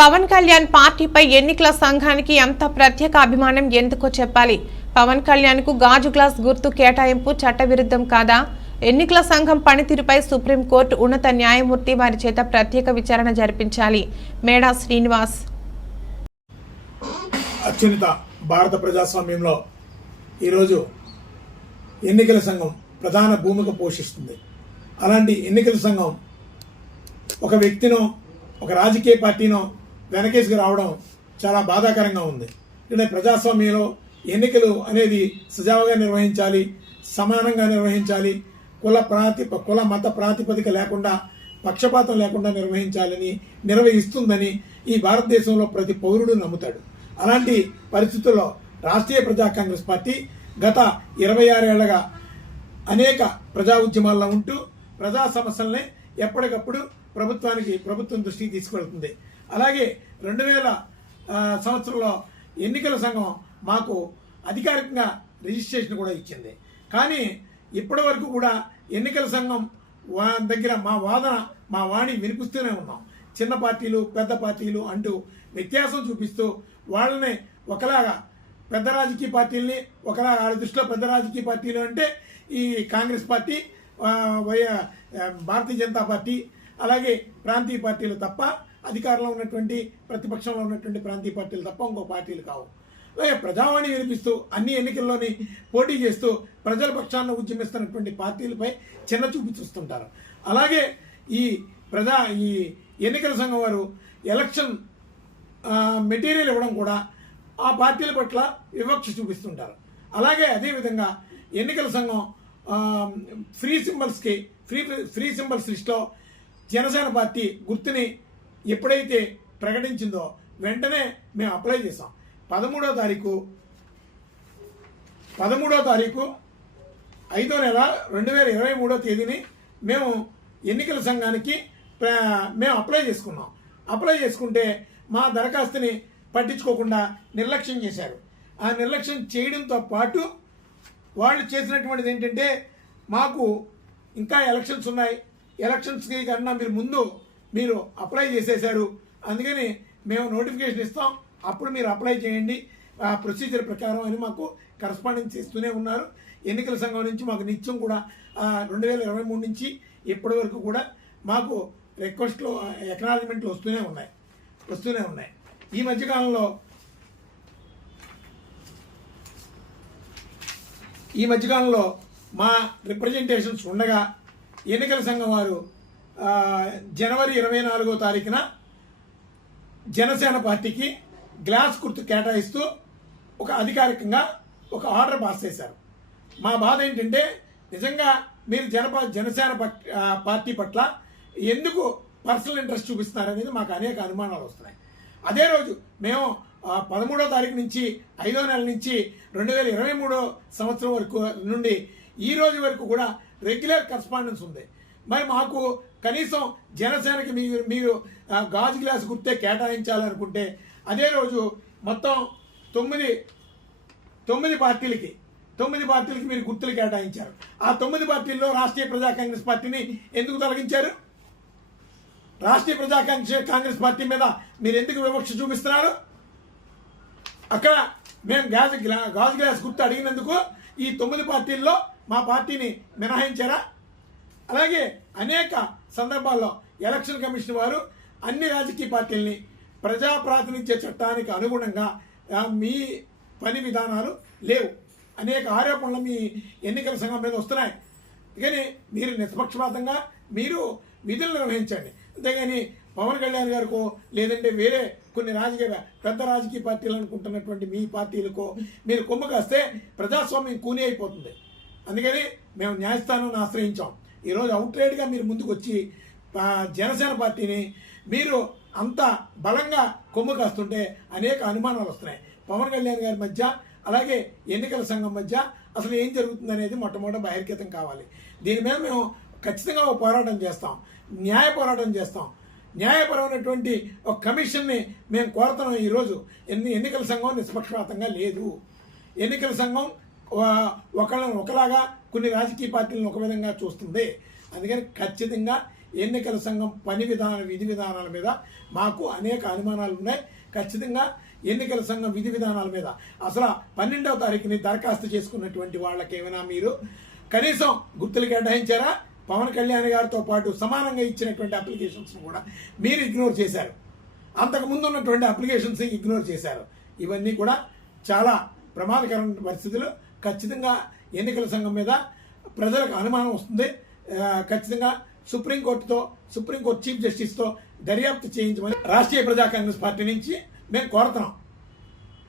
పవన్ కళ్యాణ్ పార్టీపై ఎన్నికల సంఘానికి అంత ప్రత్యేక అభిమానం ఎందుకో చెప్పాలి. పవన్ కళ్యాణ్కు గాజు గ్లాస్ గుర్తు కేటాయింపు చట్టవిరుద్ధం కాదా? ఎన్నికల సంఘం పనితీరుపై సుప్రీంకోర్టు ఉన్నత న్యాయమూర్తి వారి చేత ప్రత్యేక విచారణ జరిపించాలి. మేడా శ్రీనివాస్. అత్యున్నత భారత ప్రజాస్వామ్యంలో ఈరోజు ఎన్నికల సంఘం ప్రధాన భూమిక పోషిస్తుంది. అలాంటి ఎన్నికల సంఘం ఒక వ్యక్తినో ఒక రాజకీయ పార్టీనో వెనకేసుకు రావడం చాలా బాధాకరంగా ఉంది. అంటే ప్రజాస్వామ్యంలో ఎన్నికలు అనేది సజావుగా నిర్వహించాలి సమానంగా నిర్వహించాలి కుల ప్రాతి కుల మత ప్రాతిపదిక లేకుండా పక్షపాతం లేకుండా నిర్వహించాలని నిర్వహిస్తుందని ఈ భారతదేశంలో ప్రతి పౌరుడు నమ్ముతాడు. అలాంటి పరిస్థితుల్లో రాష్ట్రీయ ప్రజా కాంగ్రెస్ పార్టీ గత ఇరవై ఆరేళ్ళగా అనేక ప్రజా ఉద్యమాల్లో ఉంటూ ప్రజా సమస్యల్ని ఎప్పటికప్పుడు ప్రభుత్వానికి ప్రభుత్వం దృష్టికి తీసుకెళ్తుంది అలాగే రెండు వేల సంవత్సరంలో ఎన్నికల సంఘం మాకు అధికారికంగా రిజిస్ట్రేషన్ కూడా ఇచ్చింది. కానీ ఇప్పటి వరకు కూడా ఎన్నికల సంఘం దగ్గర మా వాదన మా వాణి వినిపిస్తూనే ఉన్నాం. చిన్న పార్టీలు పెద్ద పార్టీలు అంటూ వ్యత్యాసం చూపిస్తూ వాళ్ళని ఒకలాగా పెద్ద రాజకీయ పార్టీలని ఒకలాగా వాళ్ళ దృష్టిలో పెద్ద రాజకీయ పార్టీలు అంటే ఈ కాంగ్రెస్ పార్టీ వై భారతీయ జనతా పార్టీ అలాగే ప్రాంతీయ పార్టీలు తప్ప అధికారంలో ఉన్నటువంటి ప్రతిపక్షంలో ఉన్నటువంటి ప్రాంతీయ పార్టీలు తప్ప ఇంకో పార్టీలు కావు. ప్రజావాణి వినిపిస్తూ అన్ని ఎన్నికల్లోని పోటీ చేస్తూ ప్రజల పక్షాన్ని ఉద్యమిస్తున్నటువంటి పార్టీలపై చిన్న చూపు చూస్తుంటారు. అలాగే ఈ ప్రజా ఈ ఎన్నికల సంఘం వారు ఎలక్షన్ మెటీరియల్ ఇవ్వడం కూడా ఆ పార్టీల పట్ల వివక్ష చూపిస్తుంటారు. అలాగే అదేవిధంగా ఎన్నికల సంఘం ఫ్రీ సింబల్స్కి ఫ్రీ ఫ్రీ సింబల్స్ లిస్ట్లో జనసేన పార్టీ గుర్తుని ఎప్పుడైతే ప్రకటించిందో వెంటనే మేము అప్లై చేసాం పదమూడో తారీఖు పదమూడో తారీఖు ఐదో నెల రెండు వేల ఇరవై మూడో తేదీని మేము ఎన్నికల సంఘానికి మేము అప్లై చేసుకున్నాం. అప్లై చేసుకుంటే మా దరఖాస్తుని పట్టించుకోకుండా నిర్లక్ష్యం చేశారు. ఆ నిర్లక్ష్యం చేయడంతో పాటు వాళ్ళు చేసినటువంటిది ఏంటంటే మాకు ఇంకా ఎలక్షన్స్ ఉన్నాయి. ఎలక్షన్స్కి కన్నా మీరు ముందు మీరు అప్లై చేసేశారు. అందుకని మేము నోటిఫికేషన్ ఇస్తాం. అప్పుడు మీరు అప్లై చేయండి. ఆ ప్రొసీజర్ ప్రకారం అని మాకు కరస్పాండెన్స్ ఇస్తూనే ఉన్నారు. ఎన్నికల సంఘం నుంచి మాకు నిత్యం కూడా రెండు వేల ఇరవై మూడు నుంచి ఇప్పటి వరకు కూడా మాకు రిక్వెస్ట్లు ఎకనాలజ్మెంట్లు వస్తూనే ఉన్నాయి. వస్తూనే ఉన్నాయి. ఈ మధ్యకాలంలో ఈ మధ్యకాలంలో మా రిప్రజెంటేషన్స్ ఉండగా ఎన్నికల సంఘం వారు జనవరి ఇరవై నాలుగో తారీఖున జనసేన పార్టీకి గ్లాస్ గుర్తు కేటాయిస్తూ ఒక అధికారికంగా ఒక ఆర్డర్ పాస్ చేశారు. మా బాధ ఏంటంటే నిజంగా మీరు జనప జనసేన పార్టీ పట్ల ఎందుకు పర్సనల్ ఇంట్రెస్ట్ చూపిస్తున్నారనేది మాకు అనేక అనుమానాలు వస్తున్నాయి. అదే రోజు మేము పదమూడో తారీఖు నుంచి ఐదో నెల నుంచి రెండు వేల ఇరవై మూడో సంవత్సరం వరకు నుండి ఈ రోజు వరకు కూడా రెగ్యులర్ కరస్పాండెన్స్ ఉంది. మరి మాకు కనీసం జనసేనకి మీరు మీరు గాజు గ్లాస్ గుర్తే కేటాయించాలనుకుంటే అదే రోజు మొత్తం తొమ్మిది తొమ్మిది పార్టీలకి తొమ్మిది పార్టీలకి మీరు గుర్తులు కేటాయించారు. ఆ తొమ్మిది పార్టీల్లో రాష్ట్రీయ ప్రజా కాంగ్రెస్ పార్టీని ఎందుకు తొలగించారు? రాష్ట్రీయ ప్రజా కాంగ్రెస్ కాంగ్రెస్ పార్టీ మీద మీరు ఎందుకు వివక్ష చూపిస్తున్నారు? అక్కడ మేము గాజు గ్లా- గాజు గ్లాస్ గుర్తు అడిగినందుకు ఈ తొమ్మిది పార్టీల్లో మా పార్టీని మినహాయించారా? అలాగే అనేక సందర్భాల్లో ఎలక్షన్ కమిషన్ వారు అన్ని రాజకీయ పార్టీల్ని ప్రజా ప్రాతినిధ్య చట్టానికి అనుగుణంగా మీ పని విధానాలు లేవు. అనేక ఆరోపణలు మీ ఎన్నికల సంఘం మీద వస్తున్నాయి. కానీ మీరు నిష్పక్షపాతంగా మీరు విధులు నిర్వహించండి. అంతేగాని పవన్ కళ్యాణ్ గారికో లేదంటే వేరే కొన్ని రాజకీయ పెద్ద రాజకీయ పార్టీలు అనుకుంటున్నటువంటి మీ పార్టీలకో మీరు కొమ్ము కాస్తే ప్రజాస్వామ్యం కూని అయిపోతుంది. అందుకని మేము న్యాయస్థానాన్ని ఆశ్రయించాం. ఈరోజు అవుట్రేట్గా మీరు ముందుకు వచ్చి జనసేన పార్టీని మీరు అంత బలంగా కొమ్ము కాస్తుంటే అనేక అనుమానాలు వస్తున్నాయి. పవన్ కళ్యాణ్ గారి మధ్య అలాగే ఎన్నికల సంఘం మధ్య అసలు ఏం జరుగుతుంది అనేది మొట్టమొదటి బహిర్గతం కావాలి. దీని మీద మేము ఖచ్చితంగా ఒక పోరాటం చేస్తాం. న్యాయ పోరాటం చేస్తాం. న్యాయపరమైనటువంటి ఒక కమిషన్ని మేము కోరుతున్నాం ఈరోజు. ఎన్ని ఎన్నికల సంఘం నిష్పక్షపాతంగా లేదు. ఎన్నికల సంఘం ఒకళ్ళని ఒకలాగా కొన్ని రాజకీయ పార్టీలను ఒక విధంగా చూస్తుంది. అందుకని ఖచ్చితంగా ఎన్నికల సంఘం పని విధాన విధి విధానాల మీద మాకు అనేక అనుమానాలు ఉన్నాయి. ఖచ్చితంగా ఎన్నికల సంఘం విధి విధానాల మీద అసలు పన్నెండవ తారీఖుని దరఖాస్తు చేసుకున్నటువంటి వాళ్ళకి ఏమైనా మీరు కనీసం గుర్తులు కేటాయించారా? పవన్ కళ్యాణ్ గారితో పాటు సమానంగా ఇచ్చినటువంటి అప్లికేషన్స్ కూడా మీరు ఇగ్నోర్ చేశారు. అంతకుముందు ఉన్నటువంటి అప్లికేషన్స్ ఇగ్నోర్ చేశారు. ఇవన్నీ కూడా చాలా ప్రమాదకరమైన పరిస్థితులు. ఖచ్చితంగా ఎన్నికల సంఘం మీద ప్రజలకు అనుమానం వస్తుంది. ఖచ్చితంగా సుప్రీంకోర్టుతో సుప్రీంకోర్టు చీఫ్ జస్టిస్తో దర్యాప్తు చేయించమని రాష్ట్రీయ ప్రజా కాంగ్రెస్ పార్టీ నుంచి మేము కోరుతున్నాం.